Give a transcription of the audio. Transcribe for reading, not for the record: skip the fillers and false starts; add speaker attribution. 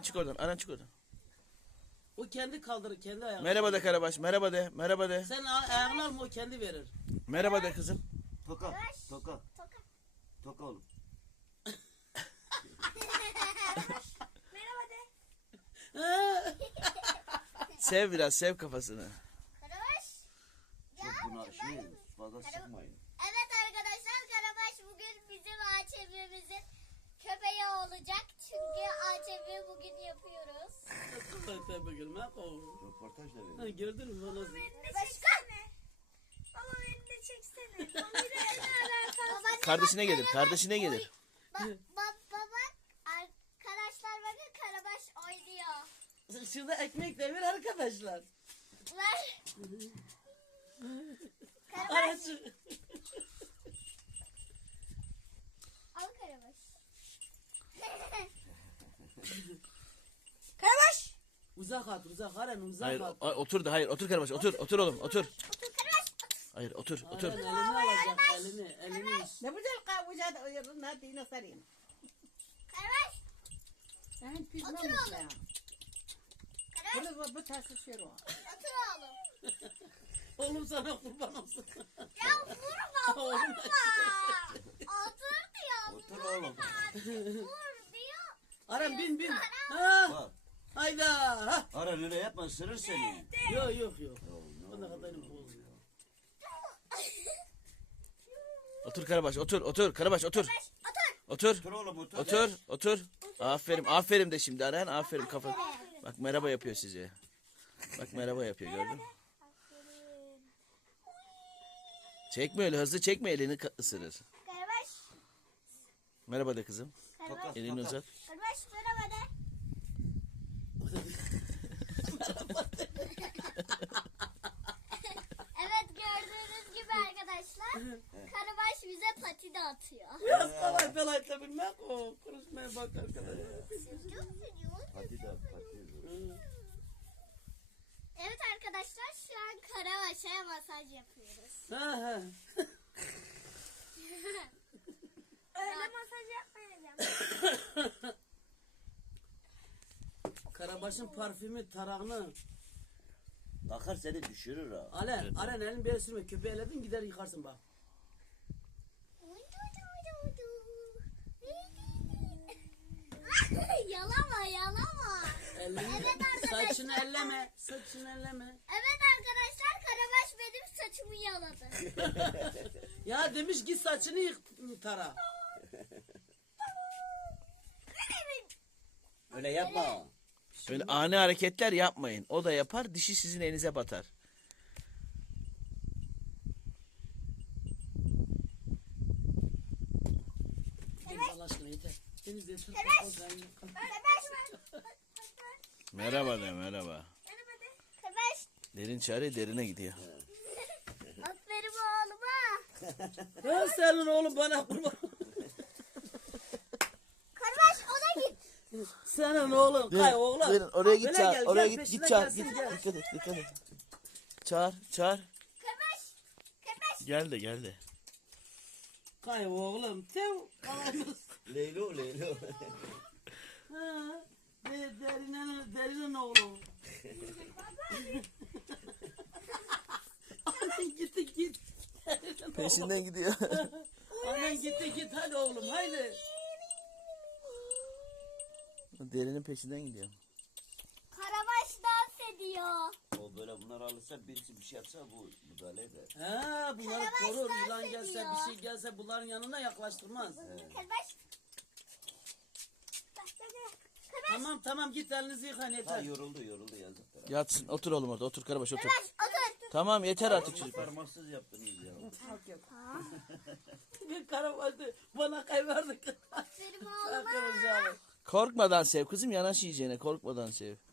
Speaker 1: Aran çık oradan. Aran çık oradan.
Speaker 2: O kendi kaldırır, kendi ayağını.
Speaker 1: Merhaba de Karabaş. Merhaba de. Merhaba de.
Speaker 2: Sen ayağını alma, o kendi verir.
Speaker 1: Merhaba de kızım.
Speaker 3: Toka. Toka. Toka oğlum.
Speaker 4: Merhaba de.
Speaker 1: Sev biraz. Sev kafasını.
Speaker 4: Karabaş.
Speaker 3: Çok buna fazla sıkmayın.
Speaker 4: Evet arkadaşlar, Karabaş bugün bizim ağaç evimizin köpeği olacak. Çünkü ağaç evi bugün yapıyoruz.
Speaker 2: Tabii gülmek o.
Speaker 3: Röportaj da
Speaker 2: Ha,
Speaker 3: verin.
Speaker 2: gördün mü bana?
Speaker 4: Baba beni de çeksene. Baba beni de çeksene.
Speaker 1: Kardeşine gelir. Kardeşine gelir.
Speaker 4: Baba, arkadaşlar bakın Karabaş oynuyor.
Speaker 2: Şurada ekmek de ver arkadaşlar.
Speaker 4: Ver.
Speaker 2: Aracı.
Speaker 4: Al Karabaş. Karabaş.
Speaker 2: Uzak at, uzak. Aren uzak
Speaker 1: Hayır.
Speaker 2: at.
Speaker 1: Otur da. Hayır. Otur Karabaş. Otur. Otur oğlum. Otur. Hayır. Otur. Otur.
Speaker 2: Aren elini alacak, elini.
Speaker 5: نبدأ القاوجات نادي نصرين
Speaker 4: Karabaş.
Speaker 5: يعني في
Speaker 4: Otur
Speaker 5: ما
Speaker 4: oğlum.
Speaker 5: مثلا
Speaker 4: Karabaş.
Speaker 5: كل ضبطها سيروها
Speaker 4: Otur oğlum.
Speaker 2: Oğlum sana kurban olsun.
Speaker 4: Ya vurma vurma. Otur diyor.
Speaker 3: Otur oğlum.
Speaker 4: Vur diyor.
Speaker 2: Aren bin. Ha,
Speaker 3: Bak.
Speaker 2: hayda. Ha.
Speaker 3: Ara öyle yapma ısırır seni.
Speaker 2: Yok. O ne kadar bozuyor.
Speaker 1: Otur Karabaş. Otur. Otur. Karabaş otur.
Speaker 4: Otur.
Speaker 1: Otur.
Speaker 3: Otur oğlum otur.
Speaker 1: Otur. Otur. Aferin. Aferin de şimdi Aren. Aferin kafa. Bak merhaba yapıyor size. Bak merhaba yapıyor gördün mü? Çekme öyle hızlı çekme elini ısırır.
Speaker 4: Karabaş.
Speaker 1: Merhaba de kızım.
Speaker 4: Karabaş.
Speaker 1: Elini uzat.
Speaker 4: Karabaş merhaba de. Evet gördüğünüz gibi arkadaşlar Karabaş bize pati de atıyor.
Speaker 2: Biraz kolay da bilmek o. Konuşmaya bak arkadaşlar.
Speaker 3: Hadi de hadi.
Speaker 4: Evet arkadaşlar şu an Karabaş'a masaj yapıyoruz.
Speaker 2: Ha.
Speaker 4: Öyle masaj yapmayacağım.
Speaker 2: Karabaş'ın parfümü, tarağını.
Speaker 3: Bakar seni düşürür ha.
Speaker 2: Aren elini bir yere sürme. Köpeği eledin gider yıkarsın bak.
Speaker 4: Yalama.
Speaker 2: Elini,
Speaker 4: Evet arkadaşlar.
Speaker 2: saçını elleme.
Speaker 4: Evet arkadaşlar Karabaş benim saçımı yaladı.
Speaker 2: Ya demiş git saçını yık tara.
Speaker 3: Öyle yapma.
Speaker 1: Öyle ani hareketler yapmayın. O da yapar. Dişi sizin elinize batar.
Speaker 2: Deniz Allah aşkına yeter. Deniz yeter.
Speaker 4: Karabaş.
Speaker 1: Merhaba de merhaba.
Speaker 4: Karabaş.
Speaker 1: Derin çare derine gidiyor.
Speaker 4: Aferin oğluma.
Speaker 2: Ya senin oğlum bana kurban.
Speaker 4: Karabaş ona git.
Speaker 2: Senin oğlum kay oğlum.
Speaker 1: Derin oraya git
Speaker 2: Böyle
Speaker 1: çağır.
Speaker 2: gel,
Speaker 1: Oraya
Speaker 2: gel,
Speaker 1: git
Speaker 2: peşine
Speaker 1: git çağır.
Speaker 2: gelsin,
Speaker 1: Git.
Speaker 2: gel.
Speaker 1: Dikkat et. Çağır.
Speaker 4: Karabaş. Karabaş.
Speaker 1: Gel de.
Speaker 2: Kay oğlum. Tev.
Speaker 3: Leylo.
Speaker 2: Ha. Derinin oğlu. Annen git.
Speaker 1: Peşinden gidiyor.
Speaker 2: Annen git hadi oğlum haydi.
Speaker 1: Derinin peşinden gidiyor.
Speaker 4: Karabaş dans ediyor.
Speaker 3: O böyle bunlar alırsa birisi bir şey yapsa bu müdahale eder.
Speaker 2: Ha bunları
Speaker 4: Karabaş
Speaker 2: korur.
Speaker 4: dans
Speaker 2: Yılan gelse
Speaker 4: ediyor.
Speaker 2: bir şey gelse bunların yanına yaklaştırmaz.
Speaker 4: Karabaş.
Speaker 2: Tamam git elinizi yıkayın
Speaker 3: Ha
Speaker 2: yeter.
Speaker 3: yoruldu yazık.
Speaker 1: Yatsın. Otur oğlum orada. Otur Karabaş otur.
Speaker 4: Karabaş otur.
Speaker 1: Tamam yeter artık çocuklar.
Speaker 3: Parmaksız yaptınız ya.
Speaker 2: Bir kara vardı bana kayverdik.
Speaker 4: Aferin oğluma.
Speaker 2: Arkadaşlar.
Speaker 1: Korkmadan sev kızım. Yanaş yiyeceğine. Korkmadan sev.